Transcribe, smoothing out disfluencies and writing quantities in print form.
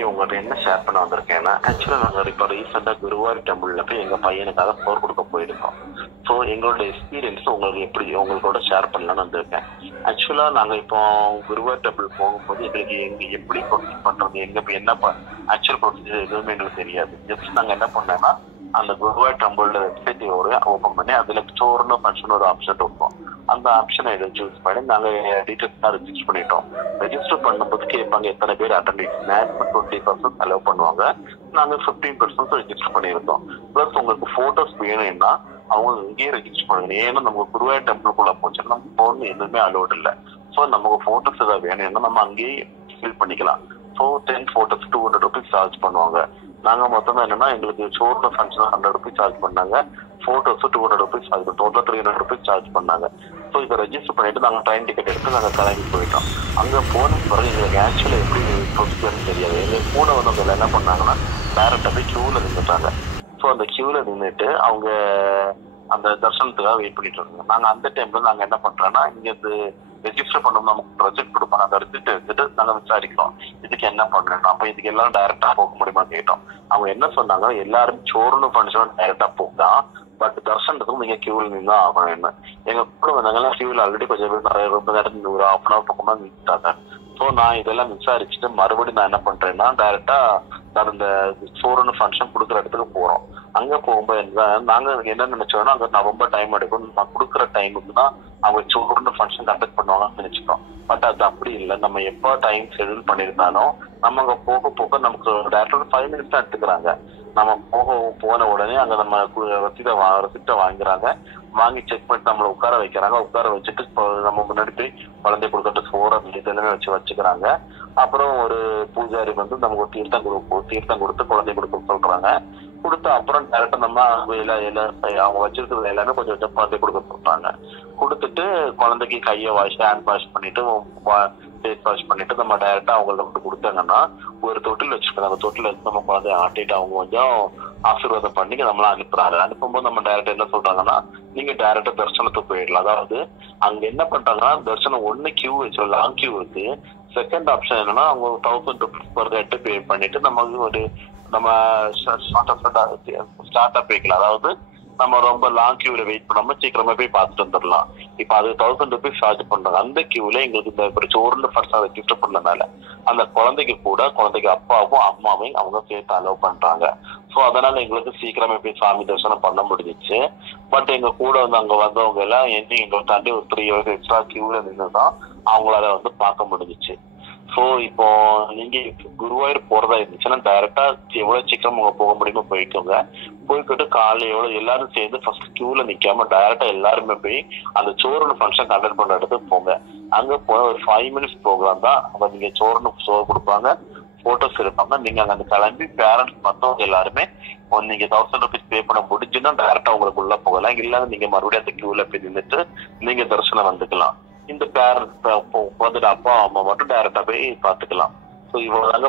இன்னைக்கு உங்கள்கிட்ட என்ன ஷேர் பண்ண வந்திருக்கேன்னா, ஆக்சுவலா நாங்கள் இப்போ ரீசெண்டாக குருவாயூர் டெம்பிள்ல போய் எங்க பையனுக்காக போர் கொடுக்க போயிருக்கோம். ஸோ எங்களோட எக்ஸ்பீரியன்ஸ் உங்களுக்கு எப்படி உங்களோட ஷேர் பண்ணலாம்னு வந்திருக்கேன். ஆக்சுவலா நாங்க இப்போ குருவாயூர் டெம்பிள் போகும்போது எங்களுக்கு எங்க எப்படி ப்ரொசீட் பண்றது, எங்க போய் என்ன ஆக்சுவல் ப்ரொசீஜர் எதுவுமே எங்களுக்கு தெரியாது. ஜஸ்ட் நாங்க என்ன பண்ணோம்னா அந்த குருவாயூர் டெம்பிளோட வெப்சைட் ஓபன் பண்ணி அதுல ஸ்டோர்னு ஃபங்க்ஷன் ஒரு ஆப்ஷன் இருக்கும். அந்த ஆப்ஷனை சூஸ் பண்ணி நாங்க டீட்டெயில்ஸ் தான் ரெஜிஸ்டர் பண்ணிட்டோம். ரெஜிஸ்டர் பண்ணும்போது கேட்பாங்க எத்தனை பேர் அட்டெண்டன்ஸ். மேக்ஸிமம் 20% செலவு பண்ணுவாங்க. நாங்க 15% ரெஜிஸ்டர் பண்ணியிருந்தோம். பிளஸ் உங்களுக்கு போட்டோஸ் வேணும்னா அவங்க இங்கேயே ரெஜிஸ்டர் பண்ணுங்க. ஏன்னா நம்ம குருவாயூர் டெம்பிளுக்குள்ள போச்சுன்னா நம்ம போன் எதுவுமே அலோட் இல்லை. ஸோ நமக்கு போட்டோஸ் ஏதாவது வேணும்னா நம்ம அங்கேயே ஃபில் பண்ணிக்கலாம். ஸோ 10 photos 200 rupees சார்ஜ் பண்ணுவாங்க. நாங்க மொத்தம் என்னன்னா எங்களுக்கு சோர்ல ஃபங்க்ஷன் 100 rupees சார்ஜ் பண்ணாங்க. Photos 200 rupees charge total 300 rupees charge பண்ணாங்க. ஸோ இதை ரெஜிஸ்டர் பண்ணிட்டு நாங்கள் ட்ரெயின் டிக்கெட் எடுத்து நாங்கள் கிளம்பி போயிட்டோம். அங்கே போன பிறகு எங்களுக்கு ஆக்சுவலாக எப்படி ப்ரொசீஜர்னு தெரியாது. எங்களுக்கு கூட வந்தவங்க என்ன பண்ணாங்கன்னா டேரக்டாக போய் கியூவில் நின்றுட்டாங்க. ஸோ அந்த கியூவில் நின்றுட்டு அவங்க அந்த தர்சனத்துக்காக வெயிட் பண்ணிட்டு இருக்காங்க. நாங்கள் அந்த டைம்ல நாங்கள் என்ன பண்றோம்னா இங்கேருந்து ரெஜிஸ்டர் பண்ணணும், நமக்கு ரெசிப்ட் கொடுப்பாங்க. அந்த ரெசிப்ட் எடுத்துட்டு நாங்கள் விசாரிக்கிறோம் இதுக்கு என்ன பண்ணணும். அப்போ இதுக்கு எல்லாரும் டைரக்டா போக முடியுமா கேட்டோம். அவங்க என்ன சொன்னாங்க, எல்லாரும் சோறுன்னு ஃபங்க்ஷன் டைரக்டா போகலாம், பட் தர்சனத்துக்கும் நீங்க கியூவில் நின்று ஆகணும். என்ன எங்க கூட வந்தாங்கன்னா கியூவில் ஆல்ரெடி கொஞ்சம் பேர் நிறைய ரொம்ப நேரம் ஒரு half an hour பக்கமா நின்றுட்டாங்க. ஸோ நான் இதெல்லாம் விசாரிச்சுட்டு மறுபடியும் நான் என்ன பண்றேன்னா டைரக்டா நான் இந்த சோறுன்னு ஃபங்க்ஷன் கொடுக்குற இடத்துக்கு போறோம். அங்க போகும்போது நாங்க என்ன நினைச்சோம்னா அங்க ரொம்ப டைம் எடுக்கும். நான் கொடுக்குற டைமுக்கு தான் அவங்க சோறுன்னு ஃபங்க்ஷன் கண்டக்ட் பண்ணுவாங்கன்னு நினைச்சிட்டோம். பட் அது அப்படி இல்லை. நம்ம எப்போ டைம் ஷெடியூல் பண்ணியிருந்தாலும் நம்ம அங்க போக போக நமக்கு டேரக்டா 5 minutes தான் எடுத்துக்கிறாங்க. நம்ம போன உடனே அங்க நம்ம ரசீட்டை வாங்குறாங்க. வாங்கி செக் பண்ணிட்டு நம்மளை உட்கார வைக்கிறாங்க. உட்கார வச்சுட்டு நம்ம முன்னாடி போய் குழந்தை கொடுக்கறது சோறு இதெல்லாமே வச்சுக்கிறாங்க. அப்புறம் ஒரு பூஜாரி வந்து நமக்கு தீர்த்தம் கொடுத்து குழந்தை கொடுக்க சொல்றாங்க. கொடுத்து அப்புறம் டேரக்டா நம்ம அவங்க வச்சிருக்கிறது எல்லாமே கொஞ்சம் கொஞ்சம் குழந்தை கொடுக்க சொல்றாங்க. கொடுத்துட்டு குழந்தைக்கு கையை ஹேண்ட் வாஷ் பண்ணிட்டு ஃபேஸ் வாஷ் பண்ணிட்டு நம்ம டைரக்டா அவங்களுக்கு கொடுத்தாங்கன்னா ஒரு தொட்டில் வச்சிருக்காங்க. அந்த தொட்டில் வச்சு நம்ம குழந்தைய ஆட்டிட்டு அவங்க கொஞ்சம் ஆசீர்வாதம் பண்ணி நம்மள அனுப்புறாங்க. அனுப்பும்போது நம்ம டைரக்டா என்ன சொல்றாங்கன்னா நீங்க டைரக்டா தரிசனத்துக்கு போயிடலாம். அதாவது அங்க என்ன பண்றாங்கன்னா தரிசனம் 1 கியூ வச்சு லாங் கியூ இருக்கு. செகண்ட் ஆப்ஷன் என்னன்னா அவங்க 1000 rupees per head பே பண்ணிட்டு நமக்கு ஒரு நம்ம ஸ்டார்ட் அப் வைக்கலாம். அதாவது நம்ம ரொம்ப லாங் கியூல வெயிட் பண்ணாம சீக்கிரமா போய் பார்த்துட்டு வந்துடலாம். இப்ப அது 1000 rupees சார்ஜ் பண்றாங்க. அந்த கியூல எங்களுக்கு இந்த சோறுன்னு ஃபர்ஸ்ட் ரெஜிஸ்டர் பண்ணனால அந்த குழந்தைக்கு கூட குழந்தைக்கு அப்பாவும் அம்மாவையும் அவங்க சேர்த்து அலோவ் பண்றாங்க. ஸோ அதனால எங்களுக்கு சீக்கிரமே போய் சாமி தரிசனம் பண்ண முடிஞ்சிச்சு. பட் எங்க கூட வந்து அங்க வந்தவங்க எல்லாம் எங்களை தாண்டி ஒரு 3 hours எக்ஸ்ட்ரா கியூல நின்றுதான் அவங்களால வந்து பார்க்க முடிஞ்சிச்சு. ஸோ இப்போ நீங்க குருவாயூர் போறதா இருந்துச்சுன்னா டைரக்டா எவ்வளவு சீக்கிரம் உங்க போக முடியுமோ போய்க்கோங்க. போய்கிட்டு காலைல எவ்வளவு எல்லாரும் சேர்ந்து ஃபர்ஸ்ட் கியூல நிக்காம டைரக்டா எல்லாருமே போய் அந்த சோறுன்னு ஃபங்க்ஷன் கண்டக்ட் பண்ற இடத்துக்கு போங்க. அங்க போன ஒரு 5 minutes ப்ரோக்ராம் தான். அவங்க நீங்க சோறு கொடுப்பாங்க, போட்டோஸ் இருப்பாங்க. நீங்க அங்க கிளம்பி பேரண்ட்ஸ் மத்தவங்க எல்லாருமே நீங்க 1000 rupees பே பண்ண முடிஞ்சுன்னா டைரக்டா உங்களுக்கு உள்ள போகலாம். இல்ல நீங்க மறுபடியும் அந்த கியூல போய் நின்றுட்டு நீங்க தரிசனம் வந்துக்கலாம். இந்த பேரண்ட்ஸ் அப்பா அம்மா மட்டும் டைரக்டா போய் பாத்துக்கலாம். ஸோ இவ்வளவுதாங்க